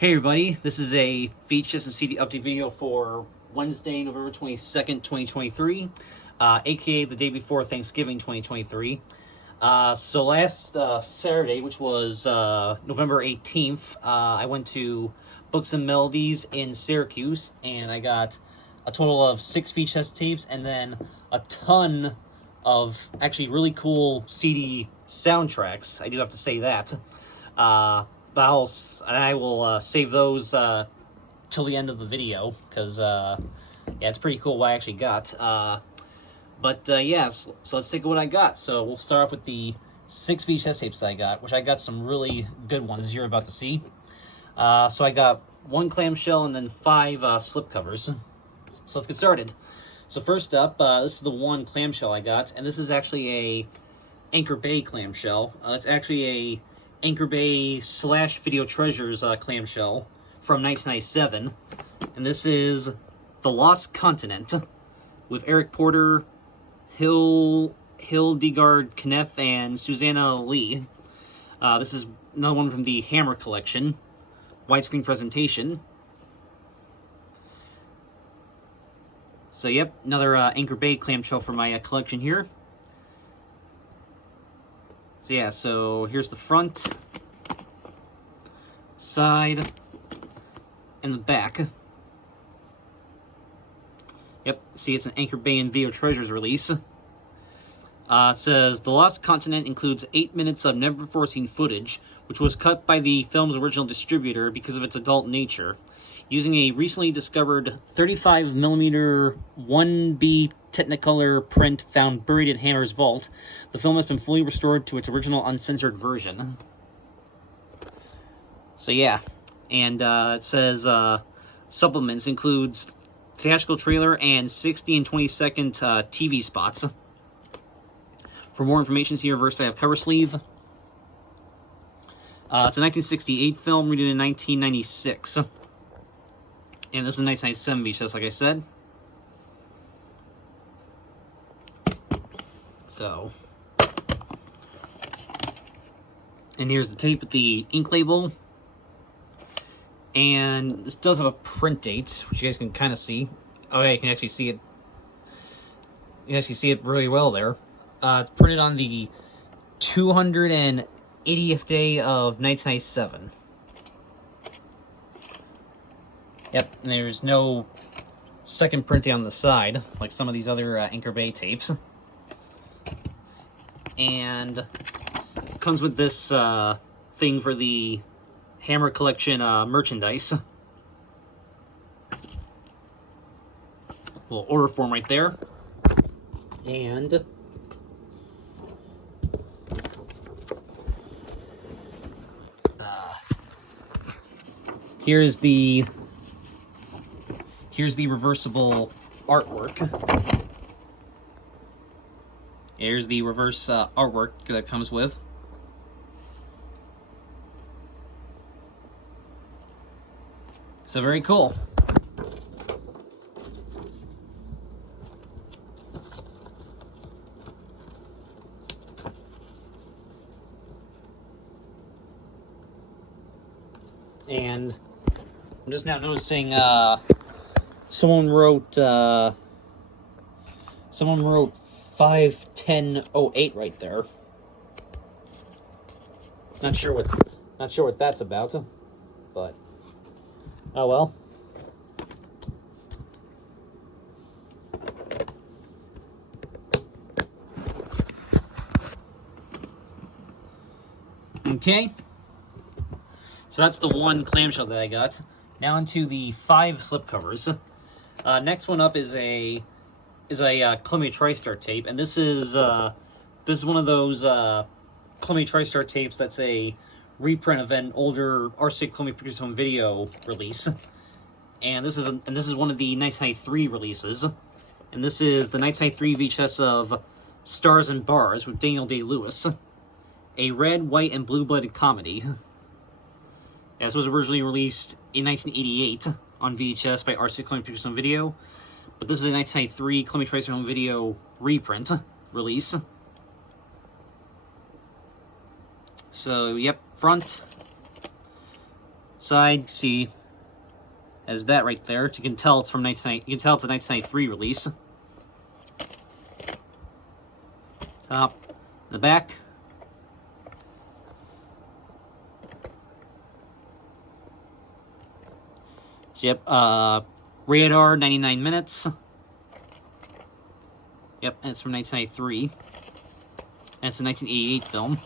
Hey everybody, this is a VHS and CD update video for Wednesday, November 22nd, 2023, aka the day before Thanksgiving 2023. So last Saturday, which was November 18th, I went to Books and Melodies in Syracuse, and I got a total of 6 VHS tapes and then a ton of actually really cool CD soundtracks. I do have to say that. But I will save those till the end of the video, because yeah, it's pretty cool what I actually got. Yeah, so let's take what I got. So we'll start off with the 6 VHS tapes that I got, which I got some really good ones, as you're about to see. So I got 1 clamshell and then 5 slipcovers. So let's get started. So first up, this is the 1 clamshell I got, and this is actually a Anchor Bay clamshell. It's actually a Anchor Bay / Video Treasures clamshell from 1997, and this is The Lost Continent with Eric Porter, Hildegard Knef, and Susanna Lee. This is another one from the Hammer collection, widescreen presentation. So yep, another Anchor Bay clamshell for my collection here. So yeah, so here's the front, side, and the back. Yep, see, it's an Anchor Bay and Video Treasures release. It says, The Lost Continent includes 8 minutes of never-before-seen footage, which was cut by the film's original distributor because of its adult nature. Using a recently discovered 35mm 1B Technicolor print found buried in Hammer's vault, the film has been fully restored to its original uncensored version. So yeah, and it says supplements includes theatrical trailer and 60 and 20-second TV spots. For more information, see reverse. I have cover sleeve. It's a 1968 film, released in 1996. And this is 1997 VHS, like I said. So, and here's the tape with the ink label. And this does have a print date, which you guys can kind of see. Oh yeah, you can actually see it. You can actually see it really well there. It's printed on the 280th day of 1997. Yep, and there's no second printing on the side, like some of these other Anchor Bay tapes. And it comes with this thing for the Hammer Collection merchandise. Little order form right there. And here's the reversible artwork. Here's the reverse artwork that comes with. So very cool. And I'm just now noticing someone wrote 51008 right there. Not sure what that's about, but oh well. Okay. So that's the 1 clamshell that I got. Now into the 5 slipcovers. Next one up is a Columbia TriStar tape, and this is one of those Columbia TriStar tapes that's a reprint of an older RCA Columbia Pictures Home Video release, and this is one of the 1993 releases, and this is the 1993 VHS of Stars and Bars with Daniel Day-Lewis, a red, white, and blue-blooded comedy. Yeah, this was originally released in 1988 on VHS by RCA Columbia Pictures Home Video, but this is a 1993 Columbia TriStar Home Video reprint release. So, yep, front, Side, see, has that right there. You can tell it's from you can tell it's a 1993 release. Top, the back. So, yep, Radar, 99 minutes. Yep, and it's from 1993. And it's a 1988 film.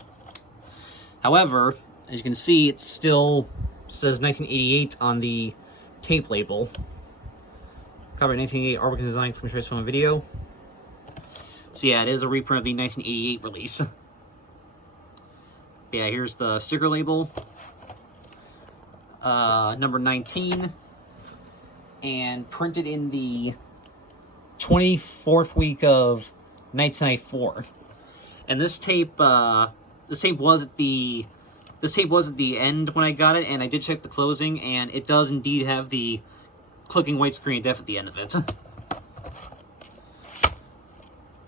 However, as you can see, it still says 1988 on the tape label. Copyright 1988, artwork and design from Choice Film and Video. So yeah, it is a reprint of the 1988 release. Yeah, here's the sticker label. Number 19. And printed in the 24th week of 1994. And this tape was at the end when I got it, and I did check the closing, and it does indeed have the clicking white screen of death at the end of it.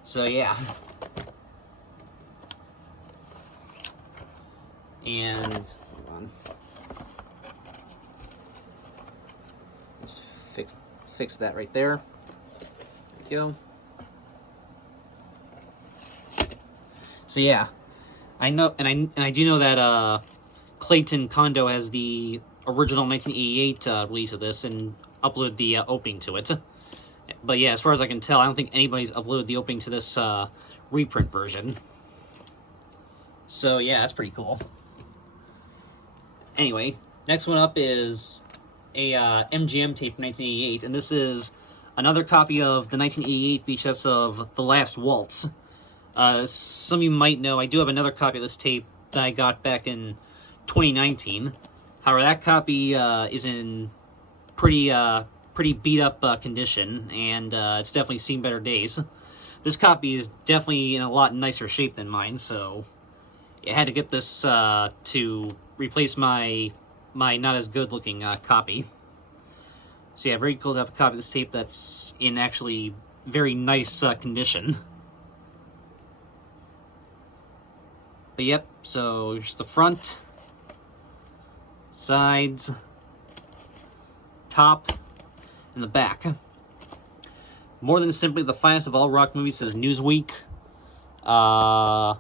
So yeah. And hold on. Let's fix that right there. There we go. So yeah, I know, and I do know that Clayton Kondo has the original 1988 release of this and uploaded the opening to it. But yeah, as far as I can tell, I don't think anybody's uploaded the opening to this reprint version. So yeah, that's pretty cool. Anyway, next one up is a MGM tape from 1988, and this is another copy of the 1988 VHS of The Last Walt. Some of you might know, I do have another copy of this tape that I got back in 2019. However, that copy is in pretty beat up condition, and it's definitely seen better days. This copy is definitely in a lot nicer shape than mine, so I had to get this to replace my not as good looking copy. So yeah, very cool to have a copy of this tape that's in actually very nice condition. But yep, so here's the front, sides, top, and the back. More than simply the finest of all rock movies, says Newsweek. An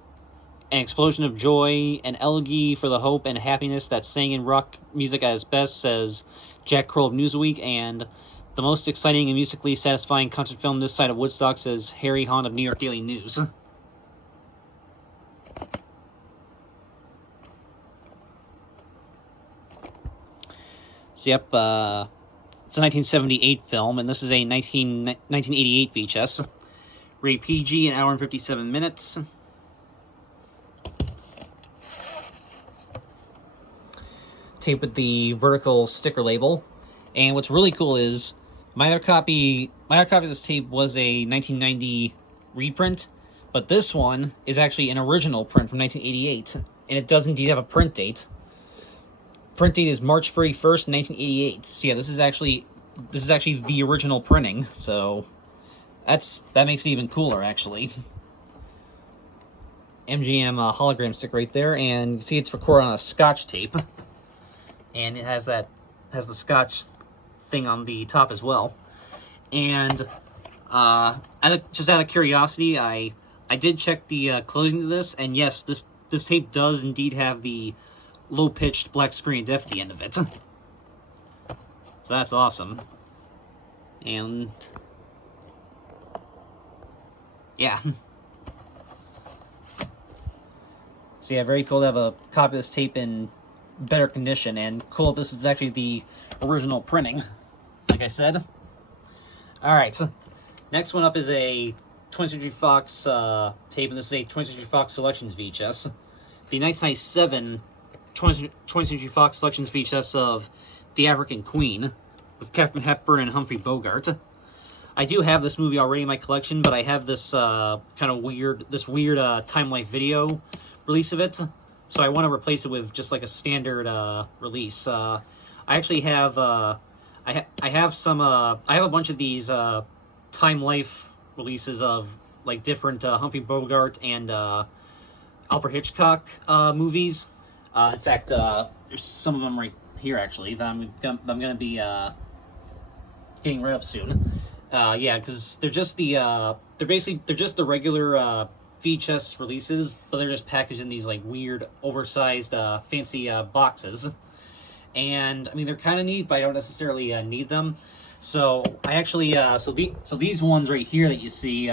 explosion of joy, an elegy for the hope and happiness that sang in rock music at its best, says Jack Kroll of Newsweek. And the most exciting and musically satisfying concert film this side of Woodstock, says Harry Hahn of New York Daily News. So yep, it's a 1978 film, and this is a 1988 VHS. Rated PG, 1 hour and 57 minutes. Tape with the vertical sticker label. And what's really cool is my other copy of this tape was a 1990 reprint, but this one is actually an original print from 1988, and it does indeed have a print date. Print date is March 31st, 1988. So yeah, this is actually the original printing. So that makes it even cooler, actually. MGM hologram sticker right there, and you can see it's recorded on a Scotch tape, and it has the Scotch thing on the top as well. And just out of curiosity, I did check the closing to this, and yes, this tape does indeed have the low-pitched black screen of death at the end of it. So that's awesome. And yeah. So yeah, very cool to have a copy of this tape in better condition, and cool this is actually the original printing, like I said. Alright, next one up is a 20th Century Fox tape, and this is a 20th Century Fox Selections VHS. The 1997 20th Century Fox Selections VHS of The African Queen, with Katharine Hepburn and Humphrey Bogart. I do have this movie already in my collection, but I have this weird Time Life video release of it, so I want to replace it with just like a standard release. I actually have I have a bunch of these Time Life releases of like different Humphrey Bogart and Alfred Hitchcock movies. In fact, there's some of them here actually that I'm gonna be getting rid of soon. Yeah, because they're just they're just the regular VHS releases, but they're just packaged in these like weird, oversized, fancy boxes. And I mean, they're kind of neat, but I don't necessarily need them. So I actually so these ones right here that you see,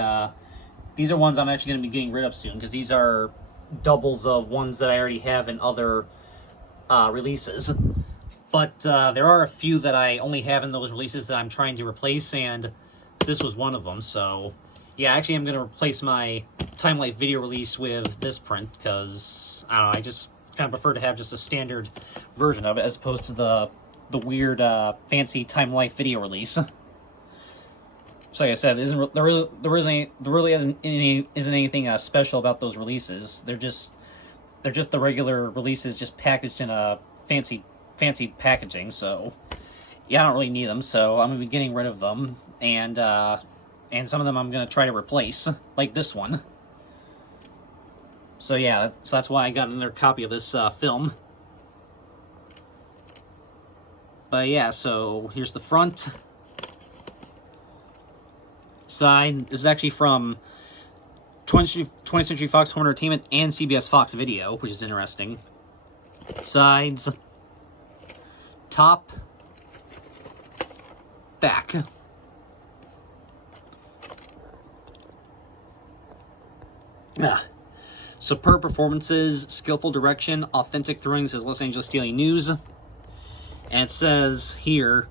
these are ones I'm actually going to be getting rid of soon, because these are doubles of ones that I already have in other releases. But there are a few that I only have in those releases that I'm trying to replace, and this was one of them. So yeah, actually I'm going to replace my Time Life video release with this print, because I don't know, I just kind of prefer to have just a standard version of it as opposed to the weird fancy Time Life video release. So like I said, there really isn't anything special about those releases. They're just the regular releases, just packaged in a fancy packaging. So yeah, I don't really need them. So I'm gonna be getting rid of them, and some of them I'm gonna try to replace, like this one. So yeah, so that's why I got another copy of this film. But yeah, so here's the front. Side, this is actually from 20th Century Fox Home Entertainment and CBS Fox Video, which is interesting. Sides, top, back. Superb performances, skillful direction, authentic thrilling, says Los Angeles Daily News. And it says here,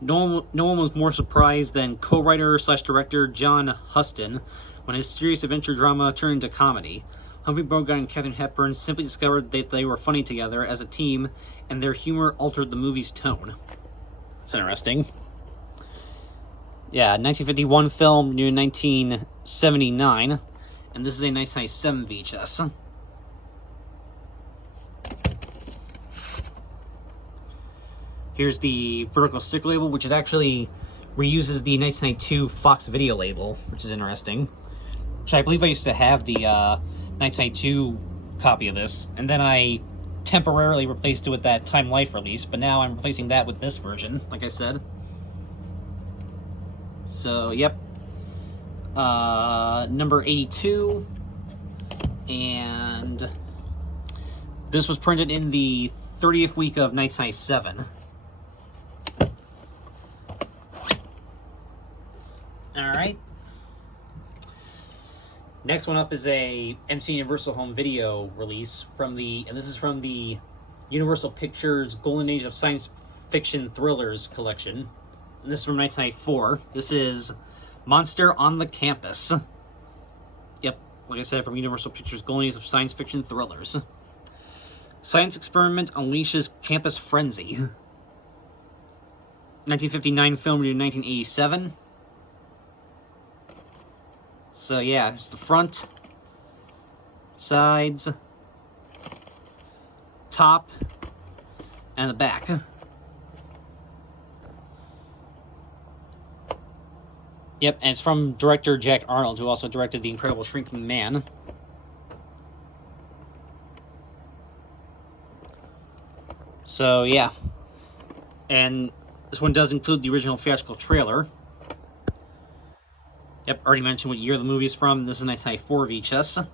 no one was more surprised than co-writer/director John Huston when his serious adventure drama turned into comedy. Humphrey Bogart and Katharine Hepburn simply discovered that they were funny together as a team, and their humor altered the movie's tone. That's interesting. Yeah, 1951 film, new 1979, and this is a 1997 VHS. Here's the vertical sticker label, which is actually reuses the 1992 Fox Video label, which is interesting. Which I believe I used to have the 1992 copy of this, and then I temporarily replaced it with that Time Life release, but now I'm replacing that with this version, like I said. So, yep. Number 82. And this was printed in the 30th week of 1997. Alright. Next one up is a MC Universal Home Video release and this is from the Universal Pictures Golden Age of Science Fiction Thrillers collection. And this is from 1994. This is Monster on the Campus. Yep, like I said, from Universal Pictures Golden Age of Science Fiction Thrillers. Science experiment unleashes campus frenzy. 1959 film to 1987. So yeah, it's the front, sides, top, and the back. Yep, and it's from director Jack Arnold, who also directed The Incredible Shrinking Man. So yeah, and this one does include the original theatrical trailer. Yep, already mentioned what year the movie is from. This is 1994 VHS.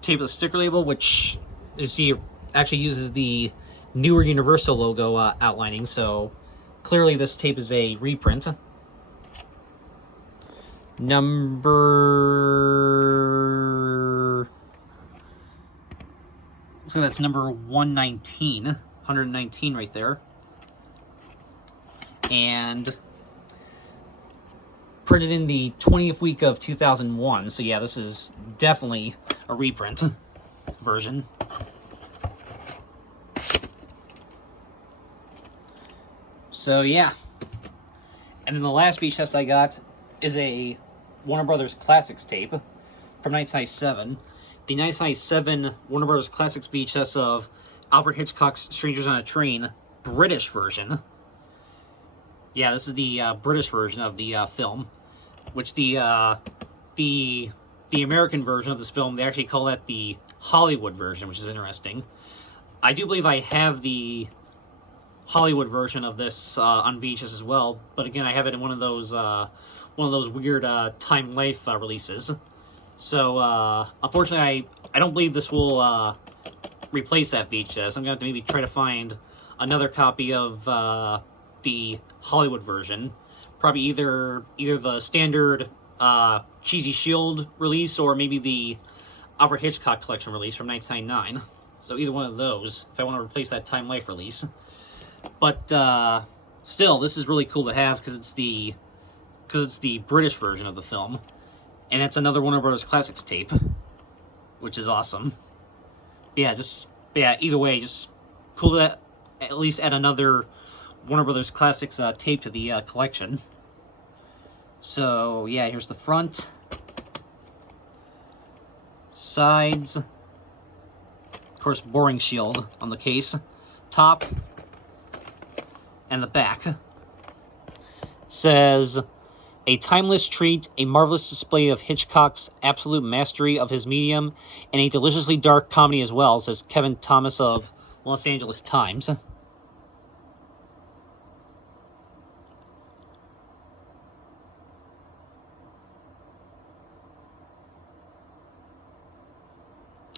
Tape of the sticker label, which you see actually uses the newer Universal logo outlining, so clearly this tape is a reprint. So that's number 119 right there. And printed in the 20th week of 2001. So yeah, this is definitely a reprint version. So yeah. And then the last VHS I got is a Warner Brothers Classics tape from 1997. The 1997 Warner Brothers Classics VHS of Alfred Hitchcock's Strangers on a Train, British version. Yeah, this is the British version of the film, which the American version of this film, they actually call that the Hollywood version, which is interesting. I do believe I have the Hollywood version of this on VHS as well, but again, I have it in one of those weird Time Life releases. So unfortunately, I don't believe this will replace that VHS. I'm gonna have to maybe try to find another copy of the Hollywood version. Probably either the standard Cheesy Shield release, or maybe the Alfred Hitchcock Collection release from 1999. So either one of those, if I want to replace that Time Life release. But still, this is really cool to have because it's the British version of the film, and it's another Warner Brothers Classics tape, which is awesome. Yeah, either way, just cool to at least add another Warner Brothers Classics tape to the collection. So yeah, here's the front, sides, of course, boring shield on the case, top, and the back. It says, a timeless treat, a marvelous display of Hitchcock's absolute mastery of his medium, and a deliciously dark comedy as well, says Kevin Thomas of Los Angeles Times.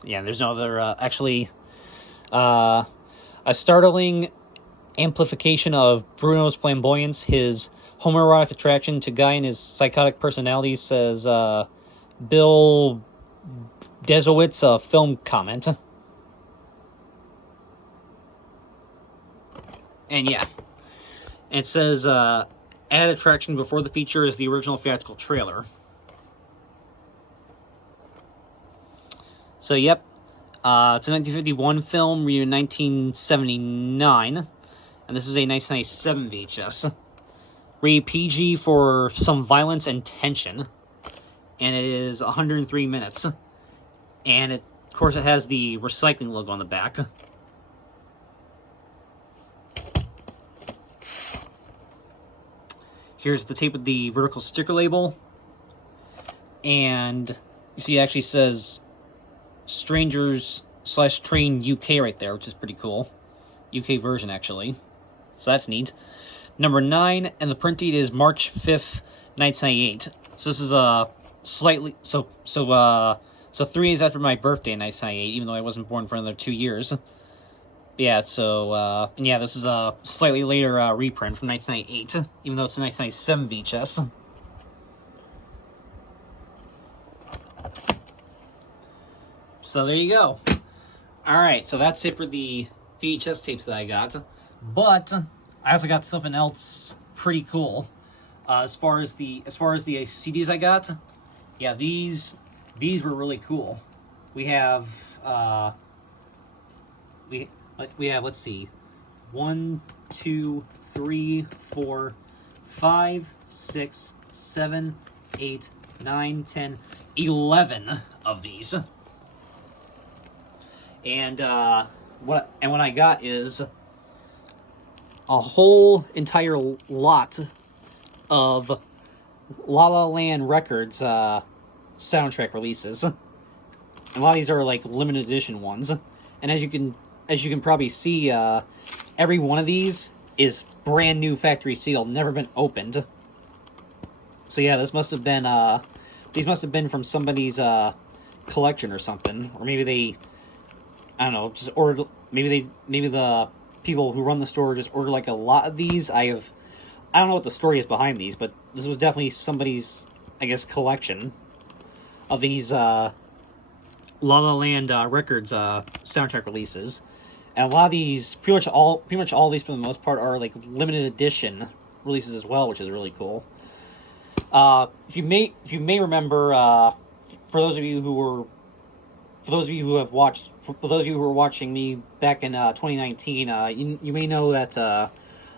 Yeah, there's no other, actually, a startling amplification of Bruno's flamboyance, his homoerotic attraction to Guy and his psychotic personality, says Bill Desowitz, a film comment. And yeah, it says added attraction before the feature is the original theatrical trailer. So yep, it's a 1951 film, reviewed in 1979, and this is a 1997 VHS. Rated PG for some violence and tension, and it is 103 minutes. And of course, it has the recycling logo on the back. Here's the tape with the vertical sticker label, and you see it actually says Strangers/Train UK right there, which is pretty cool. UK version, actually. So that's neat. Number 9, and the print date is March 5th, 1998. So this is slightly... So 3 days after my birthday in 1998, even though I wasn't born for another 2 years. Yeah, so... and yeah, this is a slightly later reprint from 1998, even though it's a 1997 VHS. So there you go. Alright, so that's it for the VHS tapes that I got. But I also got something else pretty cool. As far as the CDs I got, yeah, these were really cool. We have we have, let's see, 1, 2, 3, 4, 5, 6, 7, 8, 9, 10, 11 of these. And what I got is a whole entire lot of La La Land Records soundtrack releases. And a lot of these are like limited edition ones. And as you can probably see, every one of these is brand new factory sealed, never been opened. So yeah, these must have been from somebody's collection or something, or maybe they, I don't know, just ordered. Maybe the people who run the store just ordered like a lot of these. I don't know what the story is behind these, but this was definitely somebody's, I guess, collection of these La La Land Records soundtrack releases. And a lot of these, pretty much all of these for the most part are like limited edition releases as well, which is really cool. If you may remember, for those of you who were watching me back in 2019, you may know that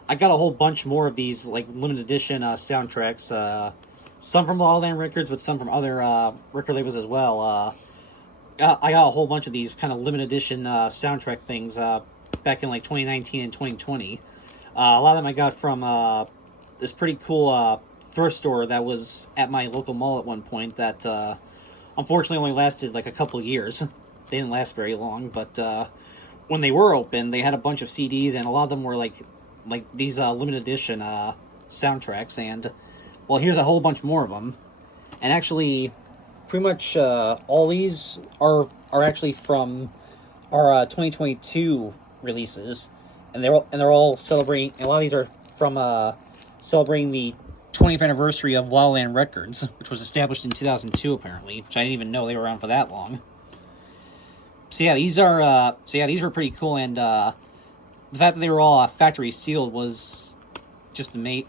I got a whole bunch more of these like limited edition soundtracks. Some from La La Land Records, but some from other record labels as well. I got a whole bunch of these kind of limited edition soundtrack things back in like 2019 and 2020. A lot of them I got from this pretty cool thrift store that was at my local mall at one point that unfortunately only lasted like a couple years. they didn't last very long, but when they were open, they had a bunch of CDs, and a lot of them were like these limited edition soundtracks. And well, here's a whole bunch more of them. And actually, pretty much all these are actually from our 2022 releases, and they're all celebrating. And a lot of these are from celebrating the 20th anniversary of La La Land Records, which was established in 2002 apparently, which I didn't even know they were around for that long. So yeah, these were pretty cool, and the fact that they were all factory sealed was just made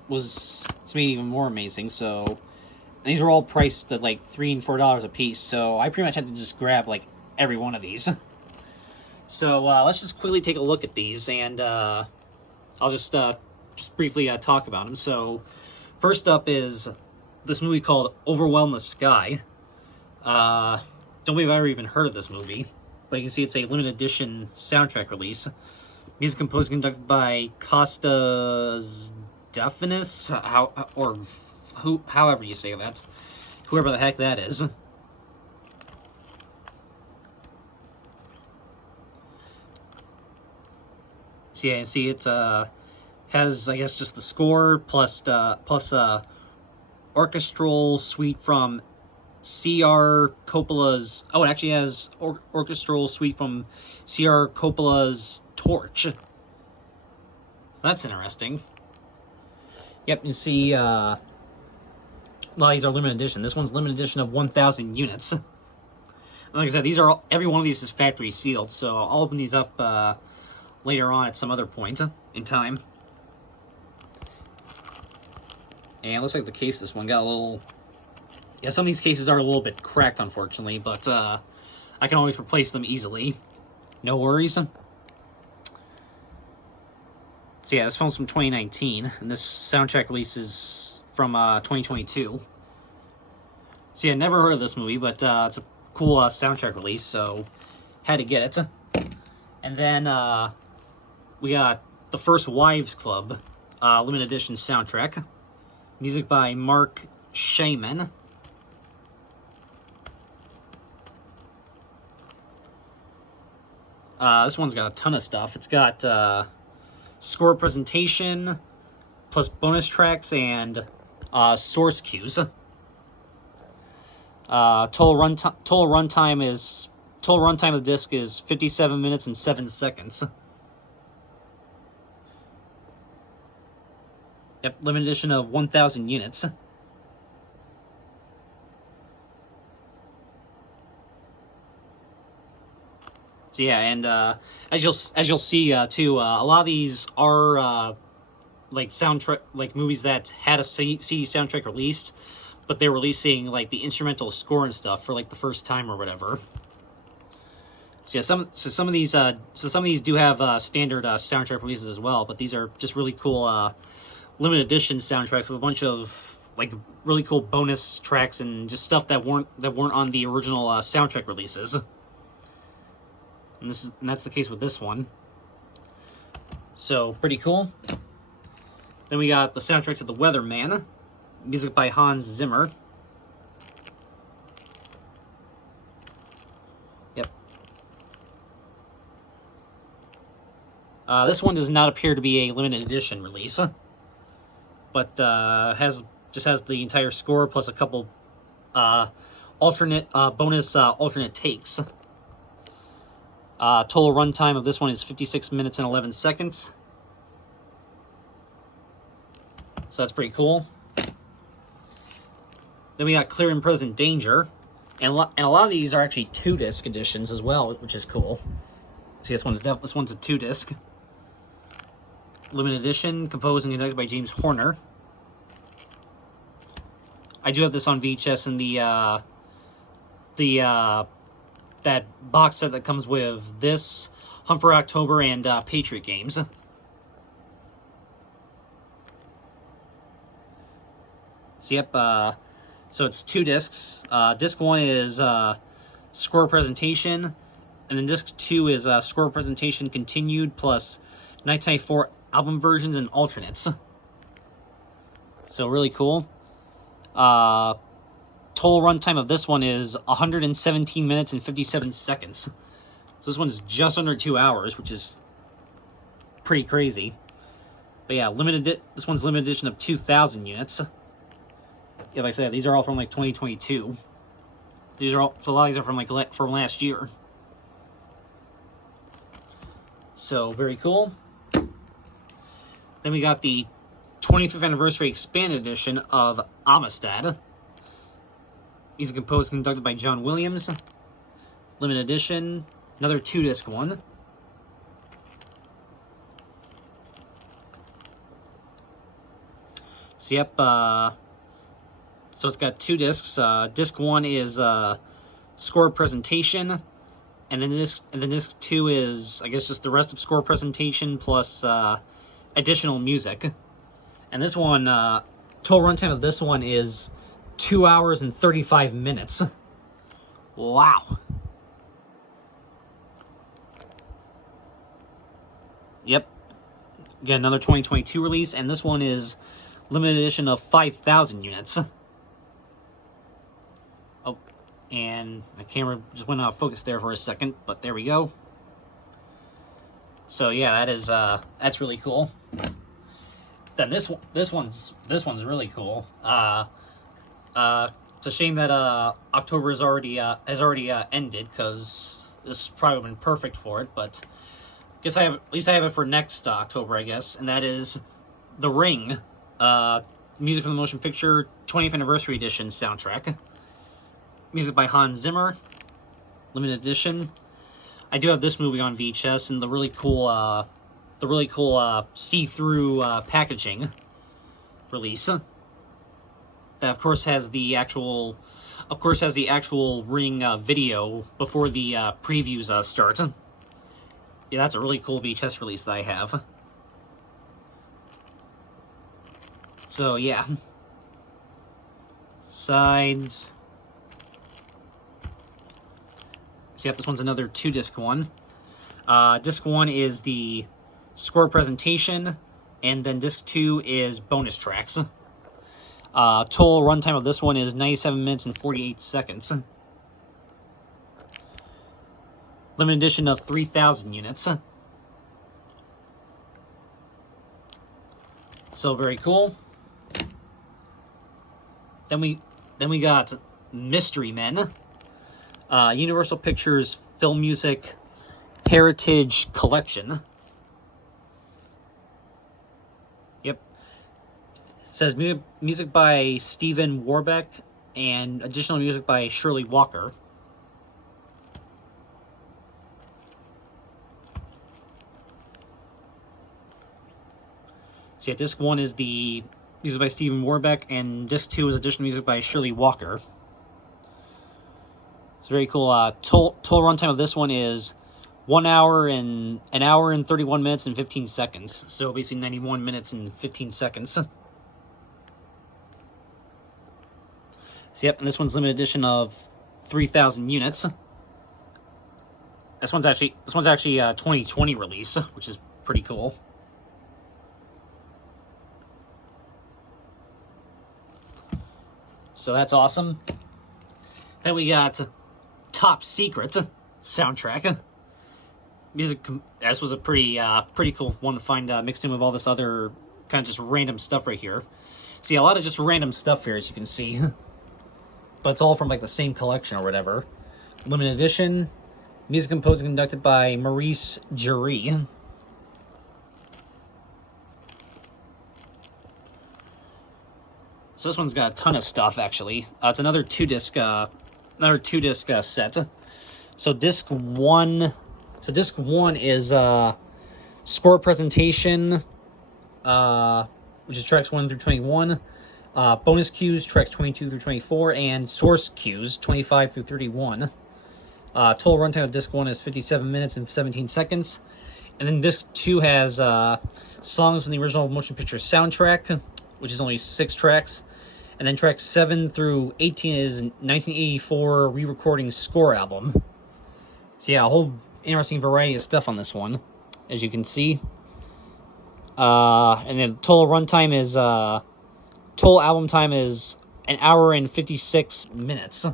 even more amazing. So, and these were all priced at like $3 and $4 a piece. So I pretty much had to just grab like every one of these. So let's just quickly take a look at these, and I'll just briefly talk about them. So first up is this movie called Overwhelm the Sky. Don't believe I've ever even heard of this movie, but you can see it's a limited edition soundtrack release. Music composed and conducted by Costas Definis, however you say that, whoever the heck that is. So yeah, you see it has, I guess, just the score plus orchestral suite from C.R. Coppola's. Oh, it actually has orchestral suite from C.R. Coppola's Torch. That's interesting. Yep, you see, a lot of these are limited edition. This one's limited edition of 1,000 units. Like I said, every one of these is factory sealed, so I'll open these up later on at some other point in time. And it looks like the case of this one got a little... Yeah, some of these cases are a little bit cracked, unfortunately, but I can always replace them easily. No worries. So yeah, this film's from 2019, and this soundtrack release is from 2022. So yeah, never heard of this movie, but it's a cool soundtrack release, so had to get it. And then we got The First Wives Club, limited edition soundtrack. Music by Mark Shaman. This one's got a ton of stuff. It's got score presentation, plus bonus tracks and source cues. Total runtime of the disc is 57 minutes and 7 seconds. Yep, limited edition of 1,000 units. So yeah, and as you'll see too, a lot of these are like soundtrack, like movies that had a CD soundtrack released, but they're releasing like the instrumental score and stuff for like the first time or whatever. So yeah, some of these do have standard soundtrack releases as well, but these are just really cool limited edition soundtracks with a bunch of like really cool bonus tracks and just stuff that weren't on the original soundtrack releases. And that's the case with this one. So pretty cool. Then we got the soundtrack to The Weatherman, music by Hans Zimmer. Yep. This one does not appear to be a limited edition release, but just has the entire score plus a couple bonus alternate takes. Total runtime of this one is 56 minutes and 11 seconds. So that's pretty cool. Then we got Clear and Present Danger. And a lot of these are actually 2-disc editions as well, which is cool. See, this one's a 2-disc. Limited edition, composed and conducted by James Horner. I do have this on VHS in that box set that comes with this, Hunt for October, and Patriot Games. So yep, so it's 2 discs. Disc 1 is score presentation, and then disc 2 is score presentation continued plus 1994 album versions and alternates. So really cool. total runtime of this one is 117 minutes and 57 seconds. So this one's just under 2 hours, which is pretty crazy. But yeah, this one's limited edition of 2,000 units. Yeah, like I said, these are all from like 2022. These are all, so a lot of these are from like from last year. So very cool. Then we got the 25th anniversary expanded edition of Amistad. Music composed and conducted by John Williams. Limited edition, another 2-disc one. So yep, so it's got 2 discs. Disc 1 is score presentation, and then disc 2 is, I guess, just the rest of score presentation plus additional music. And this one, total runtime of this one is 2 hours and 35 minutes. Wow. Yep. Again, another 2022 release, and this one is limited edition of 5,000 units. Oh, and my camera just went out of focus there for a second, but there we go. So yeah, that's really cool. Then this one's really cool. It's a shame that October has already ended, because this has probably been perfect for it. But I guess at least I have it for next October, I guess, and that is The Ring. Music from the motion picture 20th anniversary edition soundtrack. Music by Hans Zimmer. Limited edition. I do have this movie on VHS, and the really cool see-through packaging release. That of course has the actual Ring video before the previews start. Yeah, that's a really cool VHS release that I have. So yeah, sides. So yeah, this one's another 2-disc one. Disc 1 is the score presentation, and then disc 2 is bonus tracks. Total runtime of this one is 97 minutes and 48 seconds. Limited edition of 3,000 units. So very cool. Then we got Mysterymen, Universal Pictures Film Music Heritage Collection. Yep. It says music by Stephen Warbeck and additional music by Shirley Walker. So yeah, disc 1 is the music by Stephen Warbeck, and disc 2 is additional music by Shirley Walker. It's very cool. Total runtime of this one is 1 hour and 31 minutes and 15 seconds. So basically 91 minutes and 15 seconds. So yep, and this one's limited edition of 3,000 units. This one's actually a 2020 release, which is pretty cool. So that's awesome. Then we got Top Secret soundtrack. Music. This was a pretty cool one to find mixed in with all this other kind of just random stuff right here. See, a lot of just random stuff here, as you can see. But it's all from like the same collection or whatever. Limited edition. Music composed and conducted by Maurice Jarre. So this one's got a ton of stuff, actually. It's another 2-disc set. So disc 1 is score presentation, which is tracks 1 through 21. Bonus cues, tracks 22 through 24, and source cues, 25 through 31. Total runtime of disc 1 is 57 minutes and 17 seconds. And then disc 2 has songs from the original motion picture soundtrack, which is only 6 tracks. And then tracks 7 through 18 is 1984 re-recording score album. So yeah, a whole interesting variety of stuff on this one, as you can see. And then total runtime is total album time is an hour and 56 minutes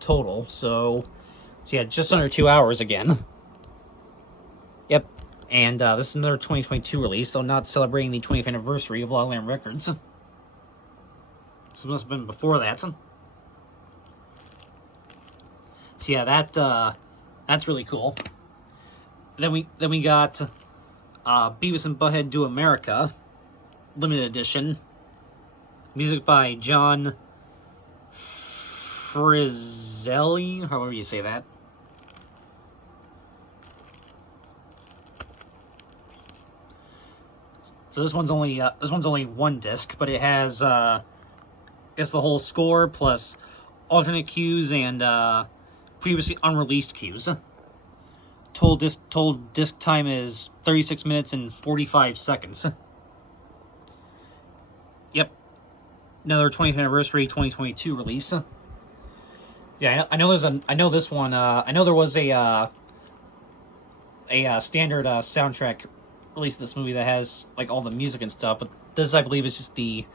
total. So yeah, just under 2 hours again. Yep. And this is another 2022 release, though not celebrating the 20th anniversary of La La Land Records. This must have been before that. So yeah, that's really cool. Then we got Beavis and Butthead Do America, limited edition. Music by John Frizzelli, however you say that. So this one's only one disc, but it has I guess the whole score plus alternate cues and previously unreleased cues. Total disc time is 36 minutes and 45 seconds. Yep. Another 20th anniversary 2022 release. Yeah, I know this one. I know there was a standard soundtrack release of this movie that has like all the music and stuff, but this, I believe, is just the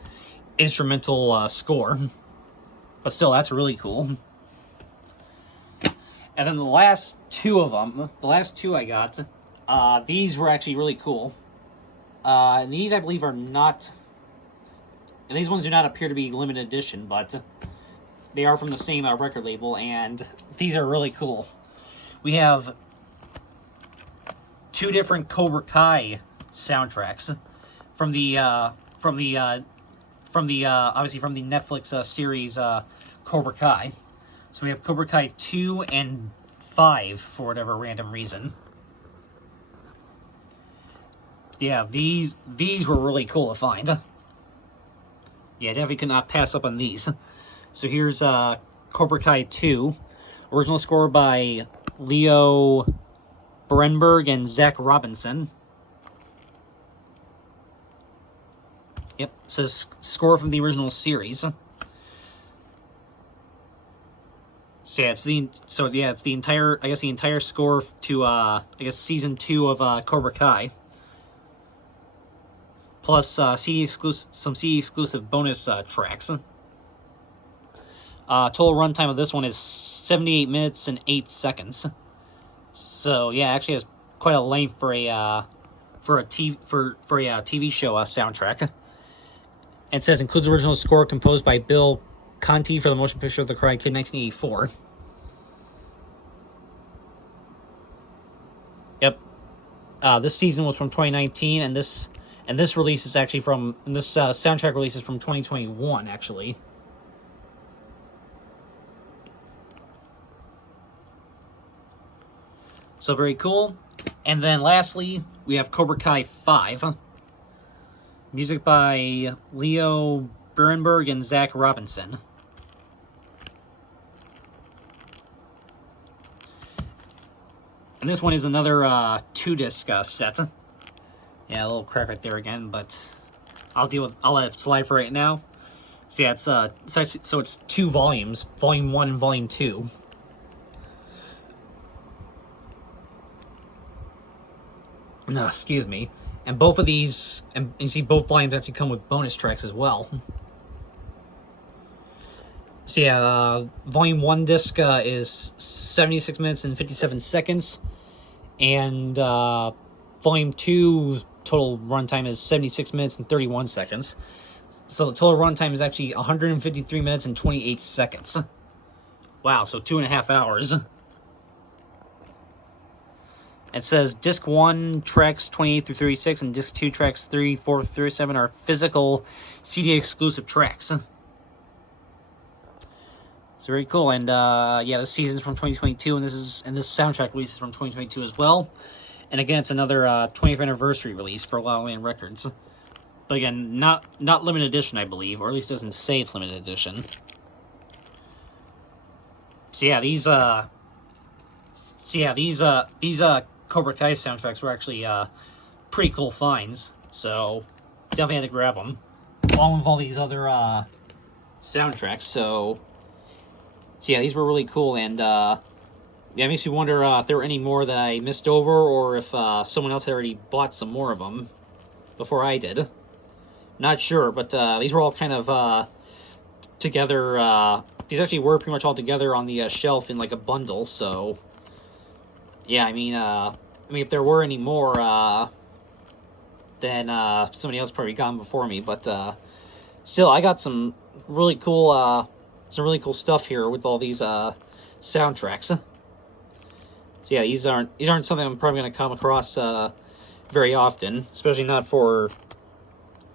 instrumental score. But still, that's really cool. And then the last two I got, these were actually really cool. And these, I believe, are not... And these ones do not appear to be limited edition, but they are from the same record label, and these are really cool. We have two different Cobra Kai soundtracks from the obviously from the Netflix series Cobra Kai. So we have Cobra Kai 2 and 5 for whatever random reason. Yeah, these were really cool to find. Yeah, definitely could not pass up on these. So here's Cobra Kai 2, original score by Leo Brenberg and Zach Robinson. Yep, it says score from the original series. So yeah, it's the entire score to season 2 of Cobra Kai. Plus some CD exclusive bonus tracks. Total runtime of this one is 78 minutes and 8 seconds. So yeah, actually has quite a length for a TV show soundtrack. And it says includes original score composed by Bill Conti for the motion picture of The Karate Kid 1984. Yep. This season was from 2019, and this release is actually from soundtrack release is from 2021 actually. So very cool. And then lastly, we have Cobra Kai 5. Music by Leo Bernberg and Zach Robinson. And this one is another 2-disc set. Yeah, a little crack right there again, but I'll let it slide for right now. So yeah, it's 2 volumes, Volume 1 and Volume 2. No, excuse me. And both of these, and you see both volumes actually come with bonus tracks as well. So yeah, Volume 1 disc is 76 minutes and 57 seconds. And Volume 2 total runtime is 76 minutes and 31 seconds. So the total runtime is actually 153 minutes and 28 seconds. Wow, so 2.5 hours. It says Disc 1 tracks 28 through 36 and Disc 2 tracks 34 through 37 are physical CD exclusive tracks. So very cool. And yeah, this season's from 2022, and this soundtrack release is from 2022 as well. And again, it's another 20th anniversary release for La La Land Records. But again, not limited edition, I believe, or at least doesn't say it's limited edition. So yeah, these Cobra Kai soundtracks were actually pretty cool finds. So definitely had to grab them, along with all these other soundtracks. So yeah, these were really cool, and yeah, it makes me wonder if there were any more that I missed over, or if someone else had already bought some more of them before I did. Not sure, but these were all kind of together. These actually were pretty much all together on the shelf in like a bundle. So yeah, I mean, if there were any more, then somebody else probably got them before me. But still, I got some really cool stuff here with all these soundtracks. So yeah, these aren't something I'm probably going to come across very often, especially not for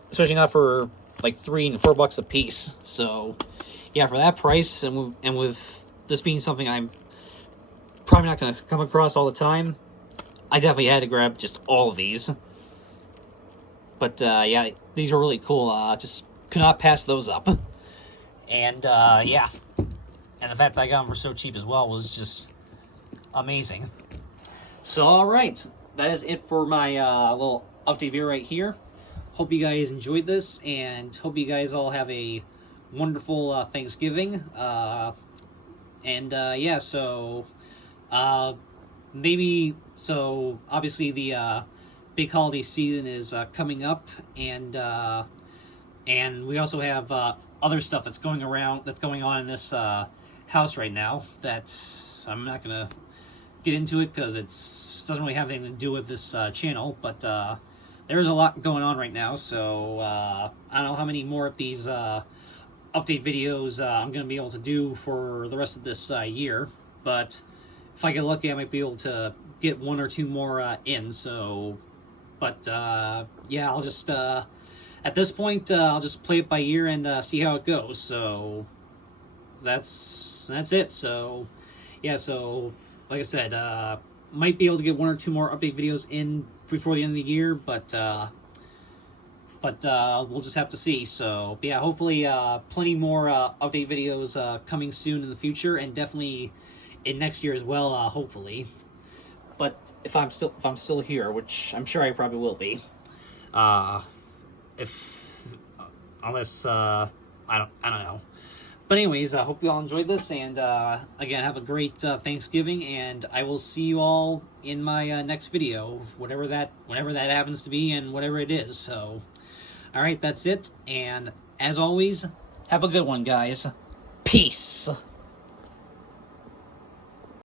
like $3 and $4 a piece. So yeah, for that price, and with this being something I'm probably not going to come across all the time, I definitely had to grab just all of these. But yeah, these are really cool. Just could not pass those up. And yeah, and the fact that I got them for so cheap as well was just amazing. So all right, that is it for my little update video right here. Hope you guys enjoyed this, and hope you guys all have a wonderful Thanksgiving. Yeah, so obviously the big holiday season is coming up, and we also have other stuff that's going on in this house right now that I'm not gonna get into it because it doesn't really have anything to do with this channel, but there's a lot going on right now. So I don't know how many more of these update videos I'm gonna be able to do for the rest of this year, but if I get lucky, I might be able to get 1 or 2 more in. So, but yeah, I'll just at this point I'll just play it by ear and see how it goes. So that's it. So yeah, so like I said, might be able to get 1 or 2 more update videos in before the end of the year, but we'll just have to see. So yeah, hopefully plenty more update videos coming soon in the future, and definitely in next year as well, hopefully. But if I'm still here, which I'm sure I probably will be, unless I don't know. But anyways, I hope you all enjoyed this, and again, have a great Thanksgiving, and I will see you all in my next video, whenever that happens to be, and whatever it is. So, all right, that's it, and as always, have a good one, guys. Peace.